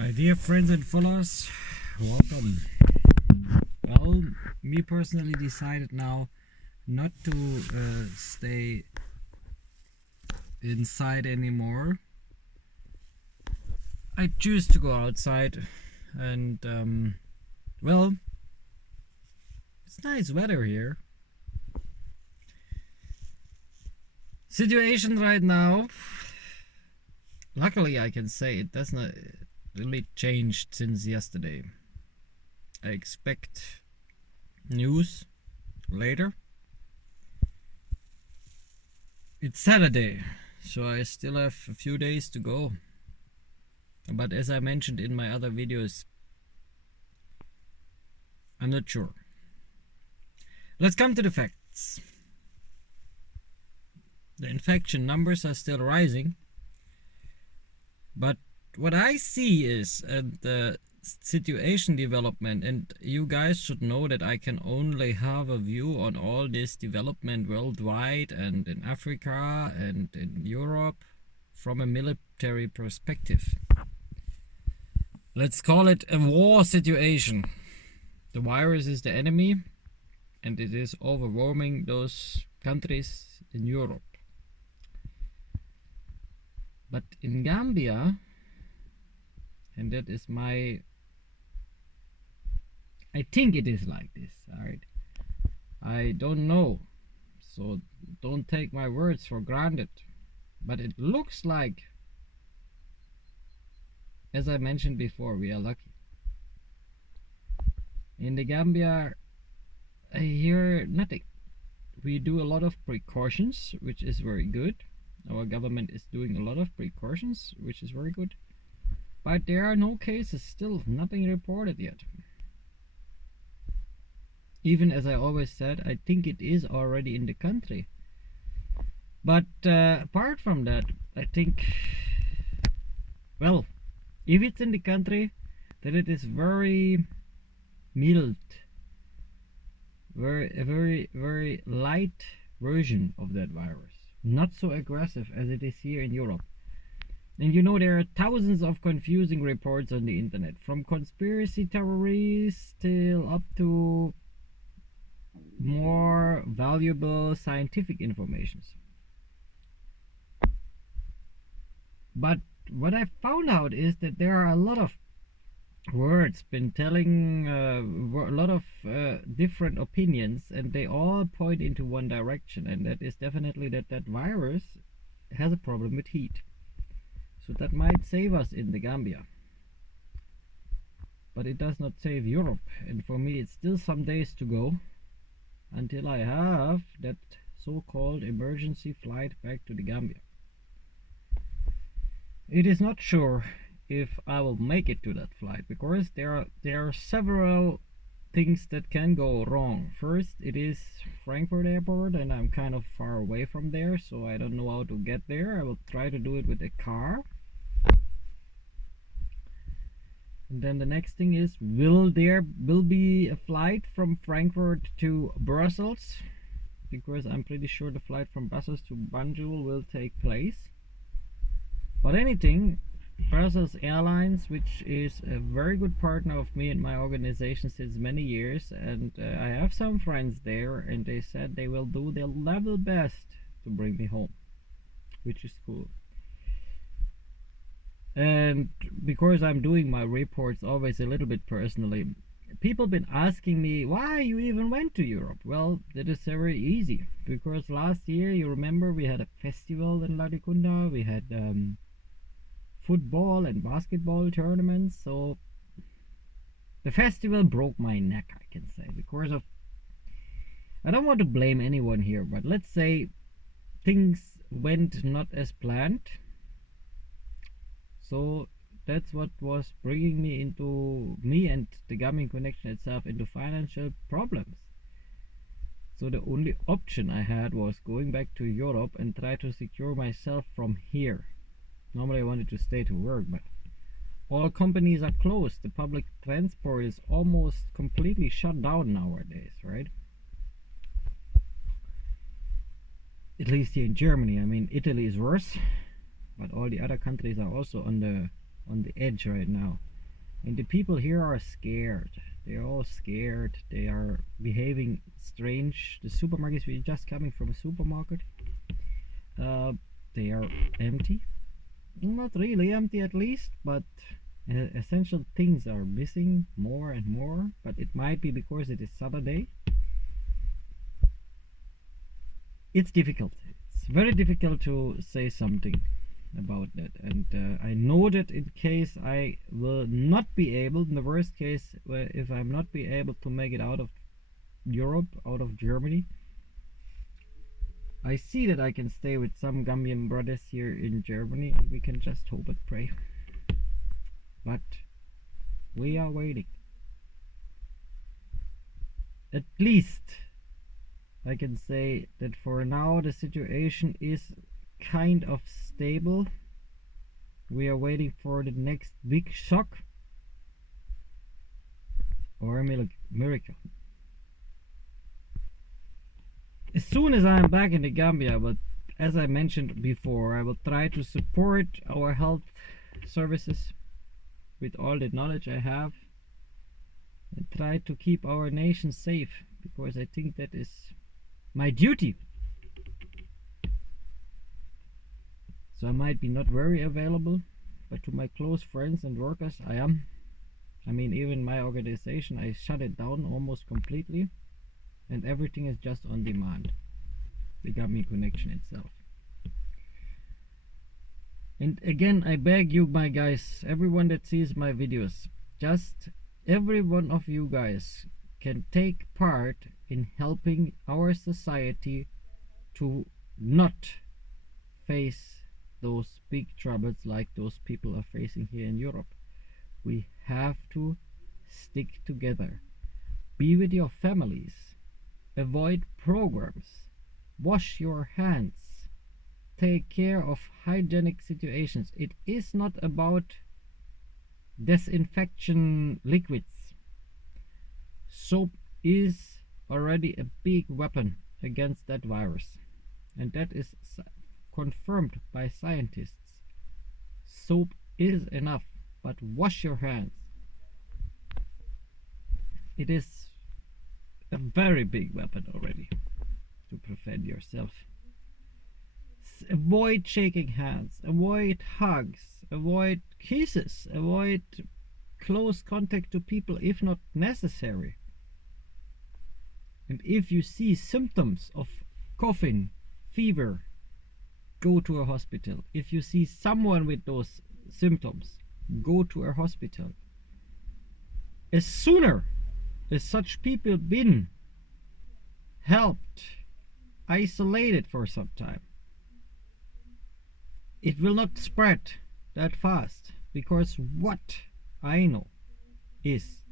My dear friends and followers, welcome. Well, me personally decided now not to stay inside anymore. I choose to go outside, and well, it's nice weather here. Situation right now, luckily I can say it does not really changed since yesterday. I expect news later. It's Saturday, so I still have a few days to go. But as I mentioned in my other videos, I'm not sure. Let's come to the facts. The infection numbers are still rising, but what I see is the situation development, and you guys should know that I can only have a view on all this development worldwide and in Africa and in Europe from a military perspective. Let's call it a war situation. The virus is the enemy, and it is overwhelming those countries in Europe. But in Gambia, and that is I think it is like this, alright? I don't know, so don't take my words for granted. But it looks like, as I mentioned before, we are lucky. In the Gambia, I hear nothing. We do a lot of precautions, which is very good. Our government is doing a lot of precautions, which is very good. But there are no cases, still nothing reported yet. Even as I always said, I think it is already in the country. But apart from that, I think, well, if it's in the country, then it is very mild, a very light version of that virus, not so aggressive as it is here in Europe. And you know, there are thousands of confusing reports on the internet, from conspiracy theories till up to more valuable scientific information. But what I found out is that there are a lot of words been telling a lot of different opinions, and they all point into one direction, and that is definitely that virus has a problem with heat. So that might save us in the Gambia, but it does not save Europe. And for me, it's still some days to go until I have that so-called emergency flight back to the Gambia. It is not sure if I will make it to that flight, because there are several things that can go wrong. First, it is Frankfurt Airport, and I'm kind of far away from there, so I don't know how to get there. I will try to do it with a car. And then the next thing is, will there be a flight from Frankfurt to Brussels? Because I'm pretty sure the flight from Brussels to Banjul will take place. But anything, Brussels Airlines, which is a very good partner of me and my organization since many years, and I have some friends there, and they said they will do their level best to bring me home, which is cool. And because I'm doing my reports always a little bit personally, people been asking me why you even went to Europe. Well, that is very easy, because last year, you remember, we had a festival in Ladikunda. We had football and basketball tournaments. So the festival broke my neck, I can say, because of, I don't want to blame anyone here, but let's say things went not as planned. So that's what was bringing me and the Gaming Connection itself into financial problems. So the only option I had was going back to Europe and try to secure myself from here. Normally I wanted to stay to work, but all companies are closed. The public transport is almost completely shut down nowadays, right? At least here in Germany. I mean, Italy is worse, but all the other countries are also on the edge right now. And the people here are scared. They're all scared. They are behaving strange. The supermarkets, we're just coming from a supermarket. They are empty. Not really empty at least, but essential things are missing more and more. But it might be because it is Saturday. It's difficult. It's very difficult to say something about that, and I know that in case I will not be able, in the worst case, if I'm not be able to make it out of Europe, out of Germany, I see that I can stay with some Gambian brothers here in Germany, and we can just hope and pray. But we are waiting. At least I can say that for now the situation is kind of stable. We are waiting for the next big shock or a miracle. As soon as I'm back in the Gambia, but as I mentioned before, I will try to support our health services with all the knowledge I have and try to keep our nation safe, because I think that is my duty. So I might be not very available, but to my close friends and workers I am. I mean, even my organization, I shut it down almost completely, and everything is just on demand. The Gambia connection itself. And again, I beg you, my guys, everyone that sees my videos, just every one of you guys can take part in helping our society to not face those big troubles like those people are facing here in Europe. We have to stick together. Be with your families. Avoid programs. Wash your hands. Take care of hygienic situations. It is not about disinfection liquids. Soap is already a big weapon against that virus, and that is confirmed by scientists. Soap is enough, but wash your hands. It is a very big weapon already to prevent yourself. Avoid shaking hands, avoid hugs, avoid kisses, avoid close contact to people if not necessary. And if you see symptoms of coughing, fever, go to a hospital. If you see someone with those symptoms, go to a hospital. As sooner as such people been helped, isolated for some time, it will not spread that fast, because what I know is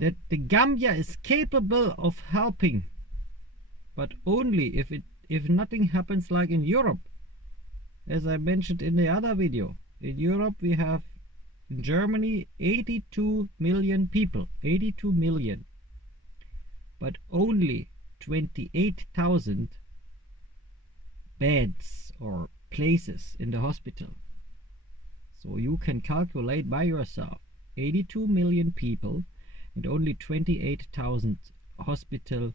that the Gambia is capable of helping, but only if nothing happens like in Europe. As I mentioned in the other video, in Europe we have in Germany 82 million people, 82 million, but only 28,000 beds or places in the hospital. So you can calculate by yourself, 82 million people and only 28,000 hospital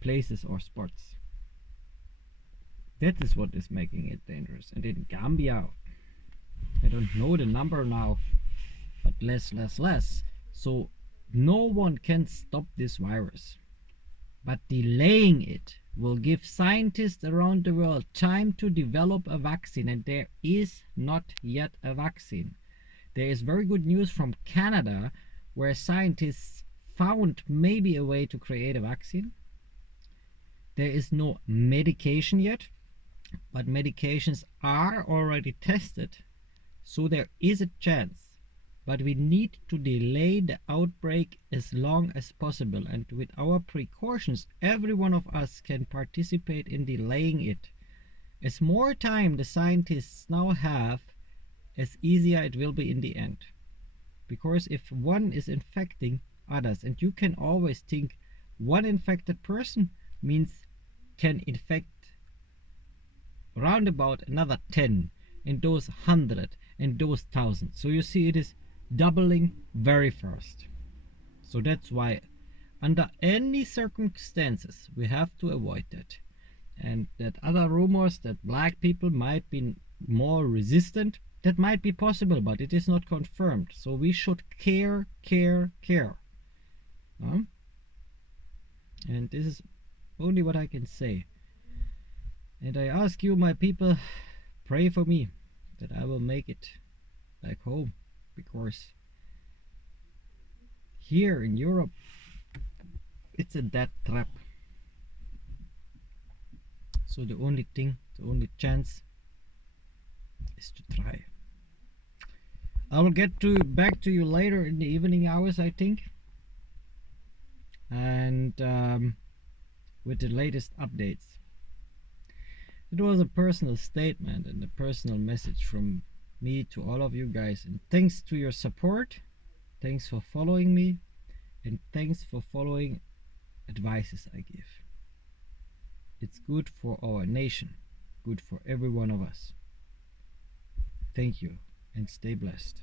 places or spots. That is what is making it dangerous. And in Gambia, I don't know the number now, but less. So no one can stop this virus. But delaying it will give scientists around the world time to develop a vaccine, and there is not yet a vaccine. There is very good news from Canada, where scientists found maybe a way to create a vaccine. There is no medication yet, but medications are already tested, so there is a chance. But we need to delay the outbreak as long as possible, and with our precautions, every one of us can participate in delaying it. As more time the scientists now have, as easier it will be in the end. Because if one is infecting others, and you can always think one infected person means can infect round about another 10, and those 100, and those 1,000. So you see, it is doubling very fast. So that's why under any circumstances we have to avoid that. And that other rumors that black people might be more resistant, that might be possible, but it is not confirmed. So we should care. And this is only what I can say. And I ask you, my people, pray for me that I will make it back home, because here in Europe it's a death trap. So the only thing, the only chance is to try. I will get back to you later in the evening hours, I think, and with the latest updates. It was a personal statement and a personal message from me to all of you guys, and thanks to your support, thanks for following me, and thanks for following advices I give. It's good for our nation, good for every one of us. Thank you, and stay blessed.